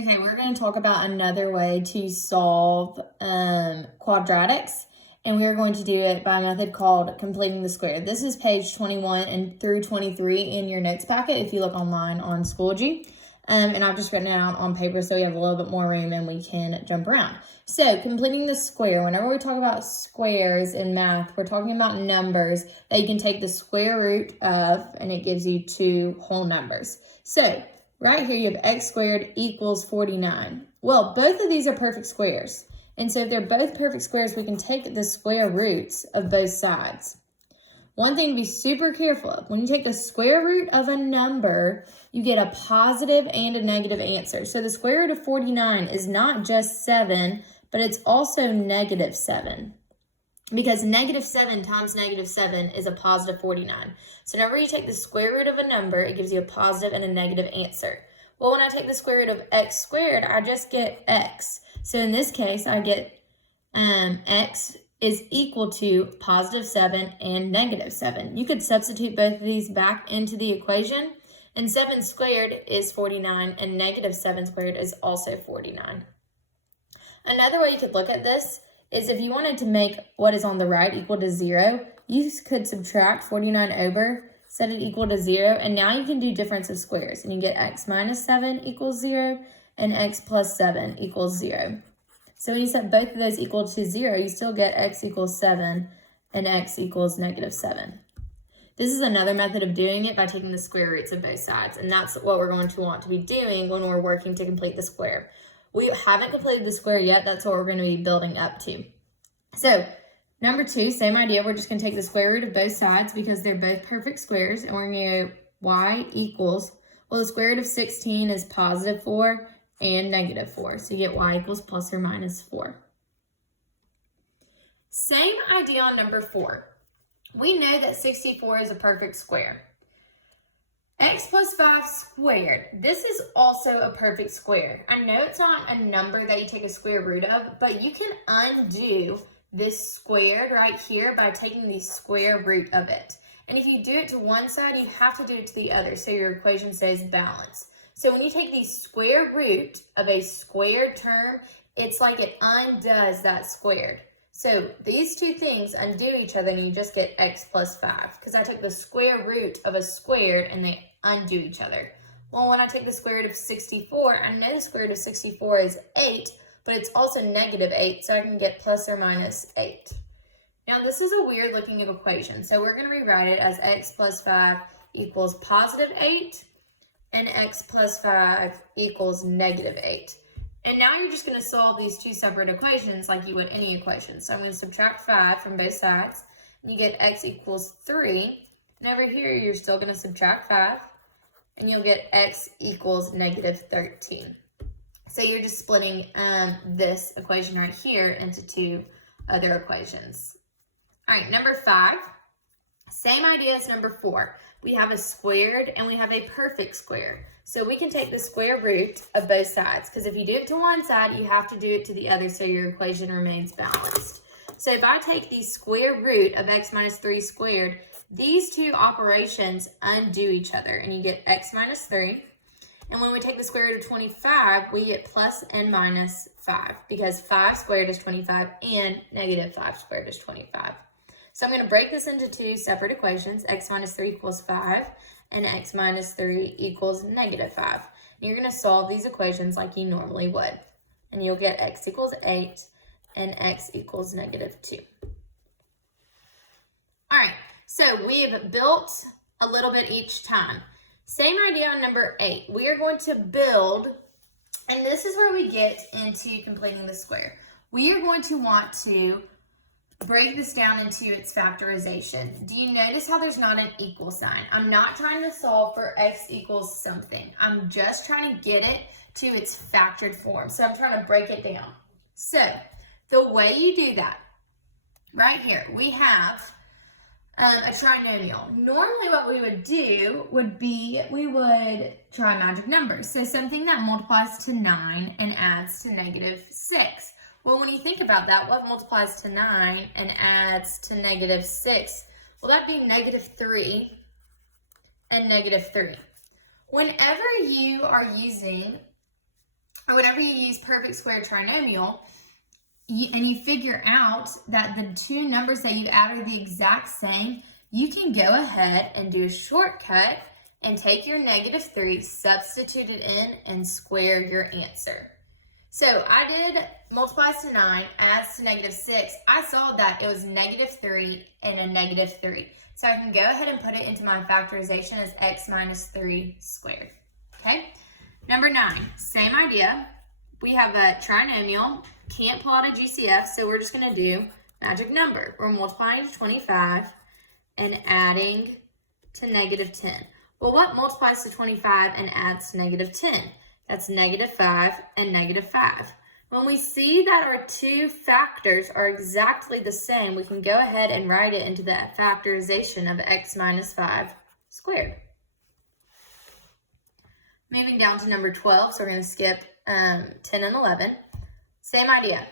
Okay, we're going to talk about another way to solve quadratics, and we're going to do it by a method called completing the square. This is page 21 and through 23 in your notes packet if you look online on Schoology. And I've just written it out on paper so we have a little bit more room and we can jump around. So completing the square, whenever we talk about squares in math, we're talking about numbers that you can take the square root of, and it gives you two whole numbers. So right here you have x squared equals 49. Well, both of these are perfect squares. And so if they're both perfect squares, we can take the square roots of both sides. One thing to be super careful of, when you take the square root of a number, you get a positive and a negative answer. So the square root of 49 is not just 7, but it's also negative 7. Because negative 7 times negative 7 is a positive 49. So whenever you take the square root of a number, it gives you a positive and a negative answer. Well, when I take the square root of x squared, I just get x. So in this case, I get x is equal to positive 7 and negative 7. You could substitute both of these back into the equation, and 7 squared is 49, and negative 7 squared is also 49. Another way you could look at this is if you wanted to make what is on the right equal to 0, you could subtract 49 over, set it equal to 0, and now you can do difference of squares, and you get x minus 7 equals 0, and x plus 7 equals 0. So when you set both of those equal to 0, you still get x equals 7 and x equals negative 7. This is another method of doing it by taking the square roots of both sides, and that's what we're going to want to be doing when we're working to complete the square. We haven't completed the square yet. That's what we're going to be building up to. So number 2, same idea. We're just going to take the square root of both sides because they're both perfect squares, and we're going to go y equals, well, the square root of 16 is positive 4 and negative 4. So you get y equals plus or minus 4. Same idea on number 4. We know that 64 is a perfect square. X plus 5 squared. This is also a perfect square. I know it's not a number that you take a square root of, but you can undo this squared right here by taking the square root of it. And if you do it to one side, you have to do it to the other, so your equation stays balanced. So when you take the square root of a squared term, it's like it undoes that squared. So these two things undo each other and you just get x plus 5 because I took the square root of a squared and they undo each other. Well, when I take the square root of 64, I know the square root of 64 is 8, but it's also negative 8, so I can get plus or minus 8. Now this is a weird looking equation, so we're going to rewrite it as x plus 5 equals positive 8 and x plus 5 equals negative 8. And now you're just going to solve these two separate equations like you would any equation. So I'm going to subtract 5 from both sides. And you get x equals 3. And over here, you're still going to subtract 5. And you'll get x equals negative 13. So you're just splitting this equation right here into two other equations. All right, number 5. Same idea as number 4. We have a squared and we have a perfect square. So we can take the square root of both sides because if you do it to one side, you have to do it to the other so your equation remains balanced. So if I take the square root of x minus 3 squared, these two operations undo each other and you get x minus 3. And when we take the square root of 25, we get plus and minus 5 because 5 squared is 25 and negative 5 squared is 25. So I'm going to break this into two separate equations. X minus 3 equals 5 and x minus 3 equals negative 5. And you're going to solve these equations like you normally would. And you'll get x equals 8 and x equals negative 2. All right, so we've built a little bit each time. Same idea on number 8. We are going to build, and this is where we get into completing the square. We are going to want to break this down into its factorization. Do you notice how there's not an equal sign? I'm not trying to solve for x equals something. I'm just trying to get it to its factored form. So I'm trying to break it down. So the way you do that, right here, we have a trinomial. Normally what we would do would be, we would try magic numbers. So something that multiplies to 9 and adds to negative 6. Well, when you think about that, what multiplies to 9 and adds to negative 6? Well, that'd be negative 3 and negative 3. Whenever you are using or whenever you use perfect square trinomial, and you figure out that the two numbers that you add are the exact same, you can go ahead and do a shortcut and take your -3, substitute it in, and square your answer. So I did multiplies to 9, adds to -6. I saw that it was -3 and a -3. So I can go ahead and put it into my factorization as x minus 3 squared. Okay? Number 9, same idea. We have a trinomial, can't pull out a GCF, so we're just going to do magic number. We're multiplying to 25 and adding to -10. Well, what multiplies to 25 and adds to -10? That's -5 and -5. When we see that our two factors are exactly the same, we can go ahead and write it into the factorization of x minus 5 squared. Moving down to number 12, so we're going to skip 10 and 11. Same idea.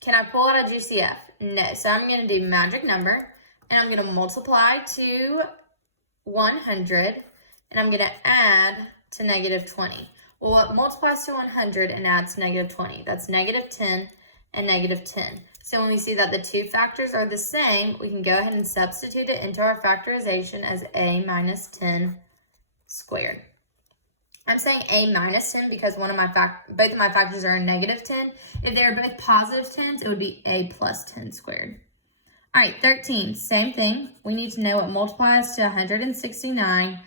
Can I pull out a GCF? No. So I'm going to do magic number, and I'm going to multiply to 100, and I'm going to add to -20. Well, what multiplies to 100 and adds to -20? That's -10 and -10. So when we see that the two factors are the same, we can go ahead and substitute it into our factorization as a minus 10 squared. I'm saying a minus 10 because both of my factors are -10. If they were both positive 10s, it would be a plus 10 squared. All right, 13, same thing. We need to know what multiplies to 169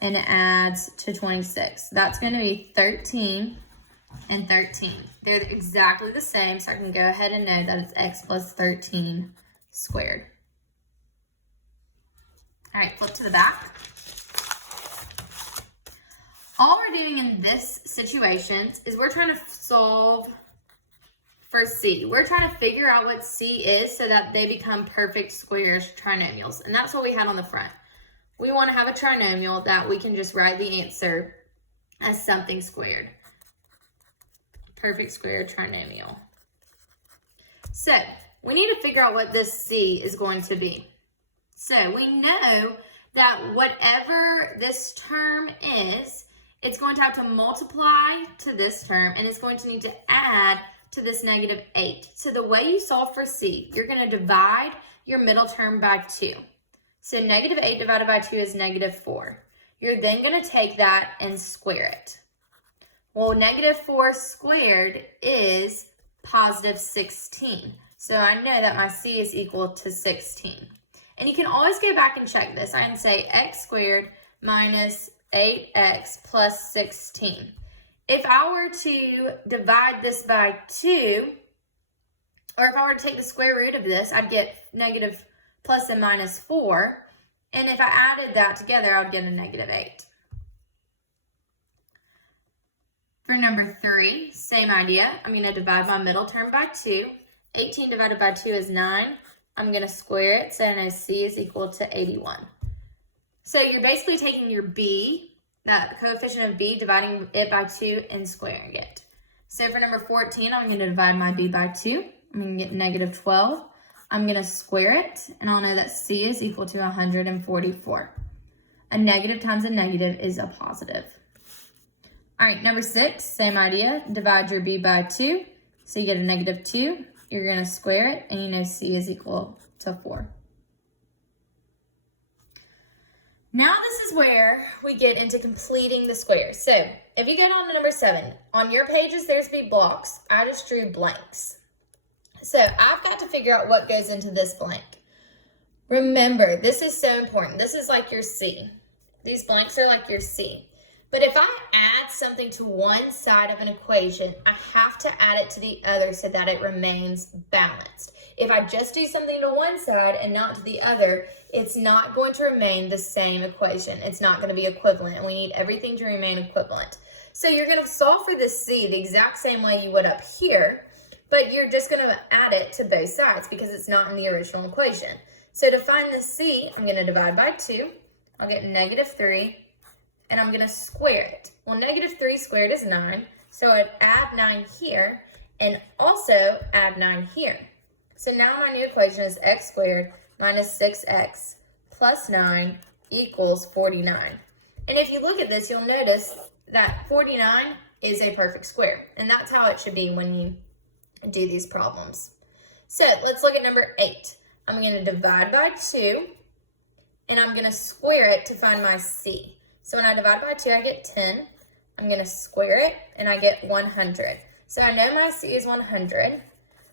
and adds to 26. That's going to be 13 and 13. They're exactly the same, so I can go ahead and know that it's x plus 13 squared. All right, flip to the back. All we're doing in this situation is we're trying to solve for C. We're trying to figure out what C is so that they become perfect squares trinomials. And that's what we had on the front. We want to have a trinomial that we can just write the answer as something squared. Perfect square trinomial. So we need to figure out what this C is going to be. So we know that whatever this term is, it's going to have to multiply to this term, and it's going to need to add to this -8. So the way you solve for C, you're going to divide your middle term by 2. So -8 divided by 2 is -4. You're then going to take that and square it. Well, -4 squared is positive 16. So I know that my C is equal to 16. And you can always go back and check this. I can say x squared minus 8x plus 16. If I were to divide this by 2, or if I were to take the square root of this, I'd get negative plus and minus 4. And if I added that together, I would get a -8. For number 3, same idea. I'm going to divide my middle term by 2. 18 divided by 2 is 9. I'm going to square it, so I know C is equal to 81. So you're basically taking your B, that coefficient of B, dividing it by 2 and squaring it. So for number 14, I'm going to divide my B by 2. I'm going to get -12. I'm going to square it, and I'll know that C is equal to 144. A negative times a negative is a positive. All right, number 6, same idea. Divide your B by 2, so you get a -2. You're going to square it, and you know C is equal to 4. Now this is where we get into completing the squares. So if you go down to number 7, on your pages there's be blocks. I just drew blanks. So I've got to figure out what goes into this blank. Remember, this is so important. This is like your C. These blanks are like your C. But if I add something to one side of an equation, I have to add it to the other so that it remains balanced. If I just do something to one side and not to the other, it's not going to remain the same equation. It's not going to be equivalent, and we need everything to remain equivalent. So you're going to solve for this C the exact same way you would up here, but you're just going to add it to both sides because it's not in the original equation. So to find the C, I'm going to divide by 2. I'll get -3. And I'm going to square it. Well, -3 squared is 9, so I'd add 9 here and also add 9 here. So now my new equation is x squared minus 6x plus 9 equals 49. And if you look at this, you'll notice that 49 is a perfect square. And that's how it should be when you do these problems. So let's look at number 8. I'm going to divide by 2, and I'm going to square it to find my c. So when I divide by 2, I get 10. I'm going to square it, and I get 100. So I know my c is 100,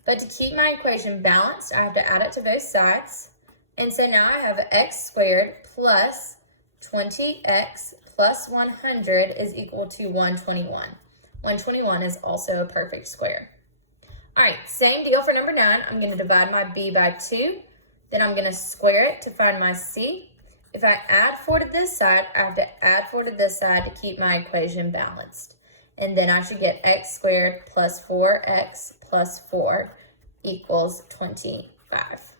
but to keep my equation balanced, I have to add it to both sides. And so now I have x squared plus 20x plus 100 is equal to 121. 121 is also a perfect square. All right, same deal for number 9. I'm going to divide my b by 2. Then I'm going to square it to find my c. If I add 4 to this side, I have to add 4 to this side to keep my equation balanced. And then I should get x squared plus 4x plus 4 equals 25.